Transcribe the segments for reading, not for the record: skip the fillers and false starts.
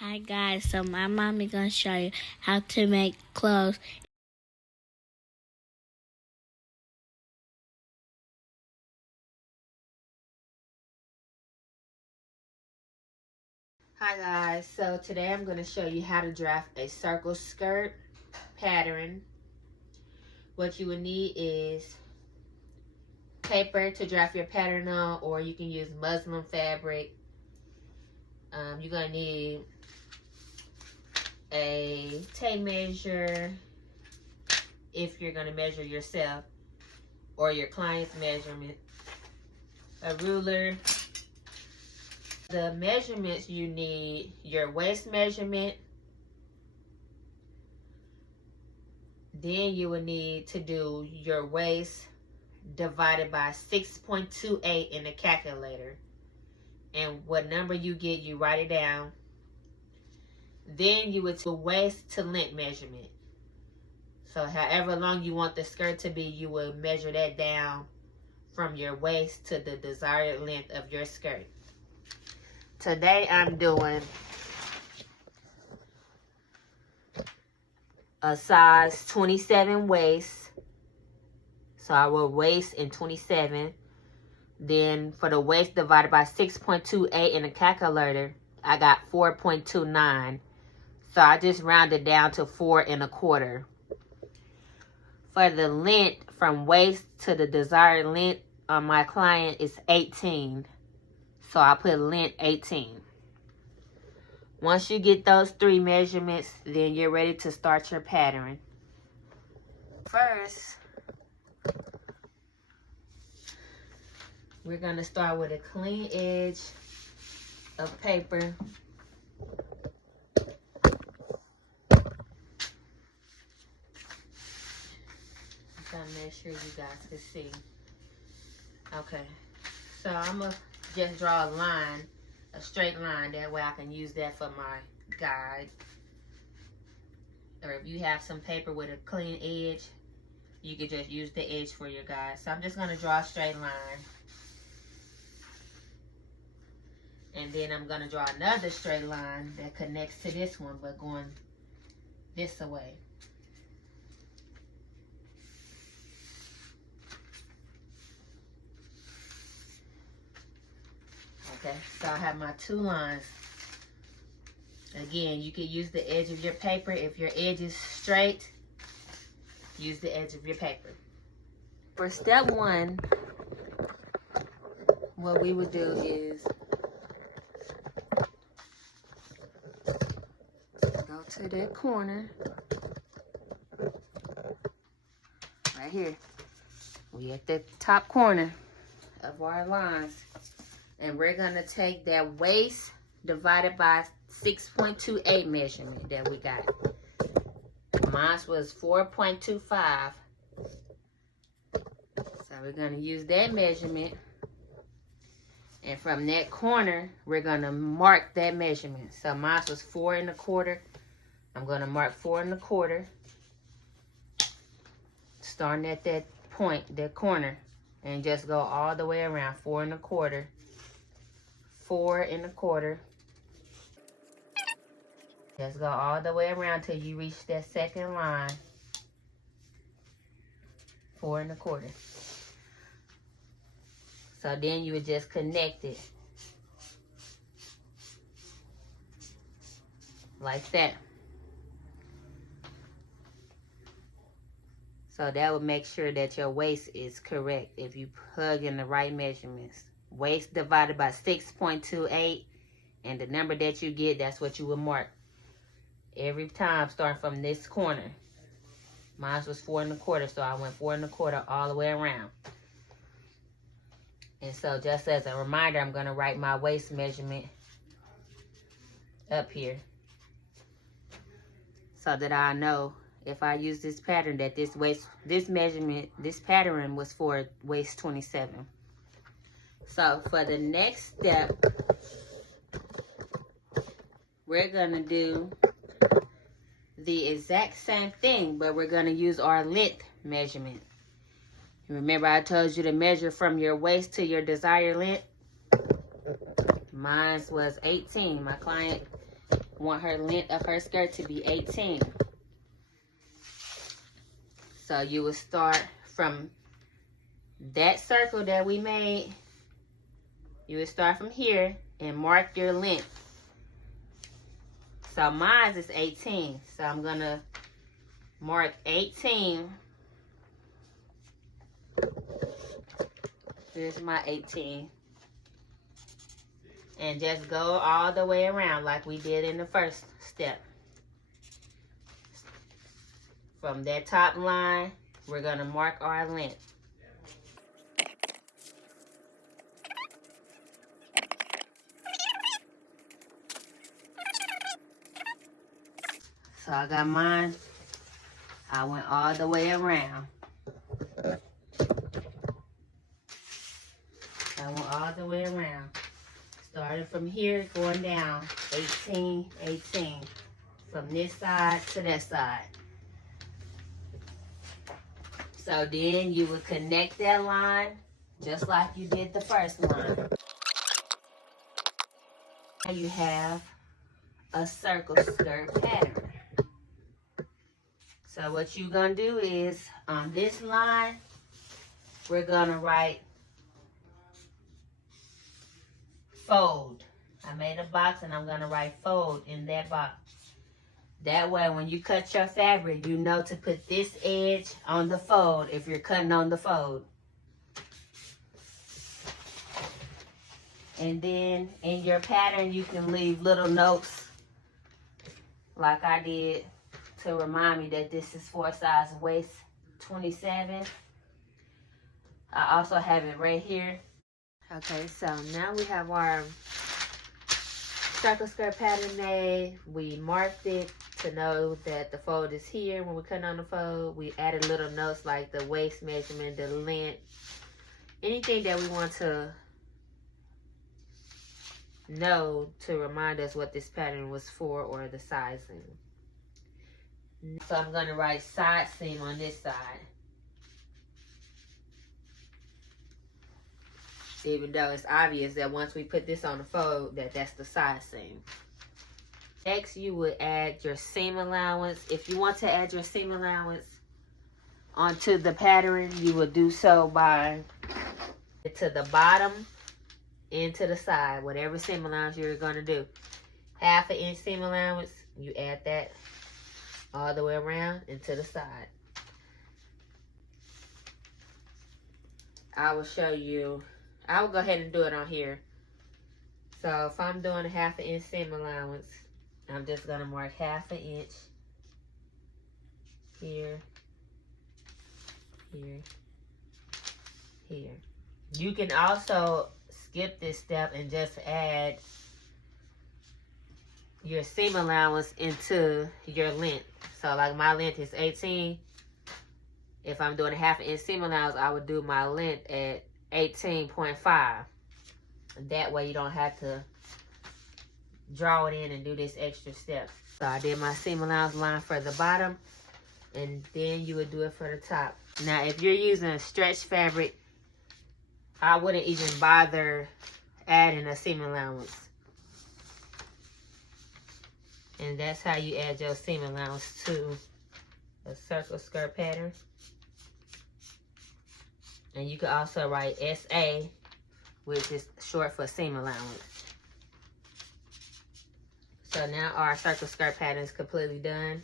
Hi guys, so my mom is gonna show you how to make clothes. Hi guys, so today I'm going to show you how to draft a circle skirt pattern. What you would need is paper to draft your pattern on, or you can use muslin fabric. You're going to need a tape measure if you're going to measure yourself or your client's measurement, a ruler. The measurements you need: your waist measurement, then you will need to do your waist divided by 6.28 in the calculator, and what number you get, you write it down. Then you would do waist to length measurement. So however long you want the skirt to be, you will measure that down from your waist to the desired length of your skirt. Today I'm doing a size 27 waist. So I will waist in 27. Then for the waist divided by 6.28 in the calculator, I got 4.29. So I just rounded down to 4.25. For the length from waist to the desired length on my client is 18. So I put length 18. Once you get those three measurements, then you're ready to start your pattern. First, we're going to start with a clean edge of paper. I'm trying to make sure you guys can see. Okay, so I'm going to just draw a line, a straight line. That way I can use that for my guide. Or if you have some paper with a clean edge, you could just use the edge for your guide. So I'm just going to draw a straight line. And then I'm going to draw another straight line that connects to this one, but going this way. Okay, so I have my two lines. Again, you can use the edge of your paper. If your edge is straight, use the edge of your paper. For step one, what we would do is go to that corner right here. We at the top corner of our lines, and we're gonna take that waist divided by 6.28 measurement that we got. Mine was 4.25. So we're gonna use that measurement, and from that corner we're gonna mark that measurement. So mine was 4.25. I'm gonna mark 4.25, starting at that point, that corner, and just go all the way around. 4.25, 4.25. Just go all the way around till you reach that second line. 4.25. So then you would just connect it like that. So that would make sure that your waist is correct if you plug in the right measurements. Waist divided by 6.28, and the number that you get, that's what you would mark every time, starting from this corner. Mine was 4.25, so I went 4.25 all the way around. And so just as a reminder, I'm going to write my waist measurement up here so that I know if I use this pattern that this pattern was for waist 27. So for the next step, we're going to do the exact same thing, but we're going to use our length measurement. Remember I told you to measure from your waist to your desired length? Mine was 18. My client want her length of her skirt to be 18. So you would start from that circle that we made. You would start from here and mark your length. So mine is 18. So I'm going to mark 18. Here's my 18. And just go all the way around like we did in the first step. From that top line, we're going to mark our length. So I got mine. I went all the way around. I went all the way around. Starting from here, going down, 18, 18. From this side to that side. So then you would connect that line just like you did the first line. Now you have a circle skirt pattern. So what you're going to do is on this line, we're going to write fold. I made a box and I'm going to write fold in that box. That way when you cut your fabric, you know to put this edge on the fold if you're cutting on the fold. And then in your pattern, you can leave little notes like I did to remind me that this is for size waist 27. I also have it right here. Okay, so now we have our circle skirt pattern made. We marked it to know that the fold is here. When we cut on the fold, we added little notes like the waist measurement, the length, anything that we want to know to remind us what this pattern was for or the sizing. So I'm going to write side seam on this side. Even though it's obvious that once we put this on the fold, that's the side seam. Next, you would add your seam allowance. If you want to add your seam allowance onto the pattern, you will do so by to the bottom and to the side, whatever seam allowance you're going to do. 1/2 inch seam allowance, you add that all the way around and to the side. I will show you. I will go ahead and do it on here. So if I'm doing a 1/2 inch seam allowance, I'm just going to mark 1/2 inch here, here, here. You can also skip this step and just add your seam allowance into your length. So like my length is 18. If I'm doing a 1/2 inch seam allowance, I would do my length at 18.5. That way you don't have to draw it in and do this extra step. So I did my seam allowance line for the bottom, and then you would do it for the top. Now if you're using a stretch fabric, I wouldn't even bother adding a seam allowance. And that's how you add your seam allowance to a circle skirt pattern. And you can also write SA, which is short for seam allowance. So now our circle skirt pattern is completely done.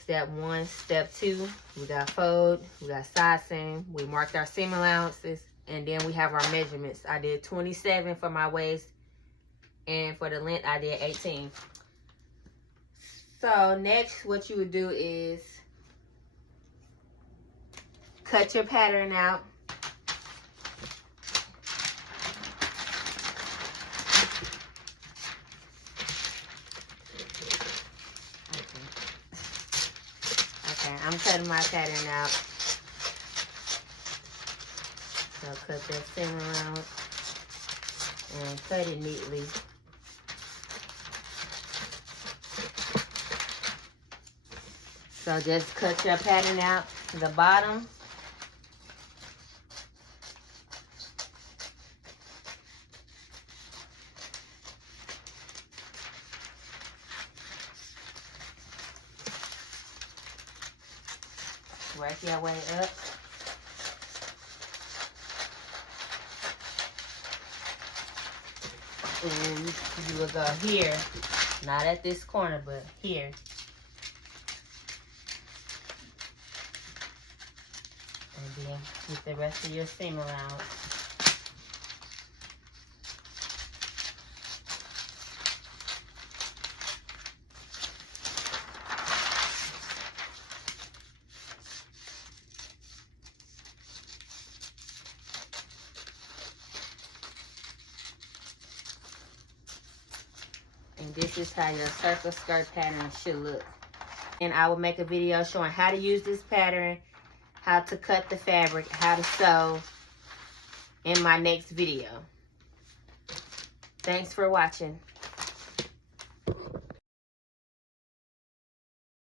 Step 1, step 2, we got fold, we got side seam, we marked our seam allowances, and then we have our measurements. I did 27 for my waist, and for the length I did 18. So next what you would do is cut your pattern out. Okay, I'm cutting my pattern out. So cut that seam allowance and cut it neatly. So just cut your pattern out to the bottom. Work your way up. And you will go here, not at this corner, but here. And then get the rest of your seam around. And this is how your circle skirt pattern should look. And I will make a video showing how to use this pattern, how to cut the fabric, how to sew in my next video. Thanks for watching.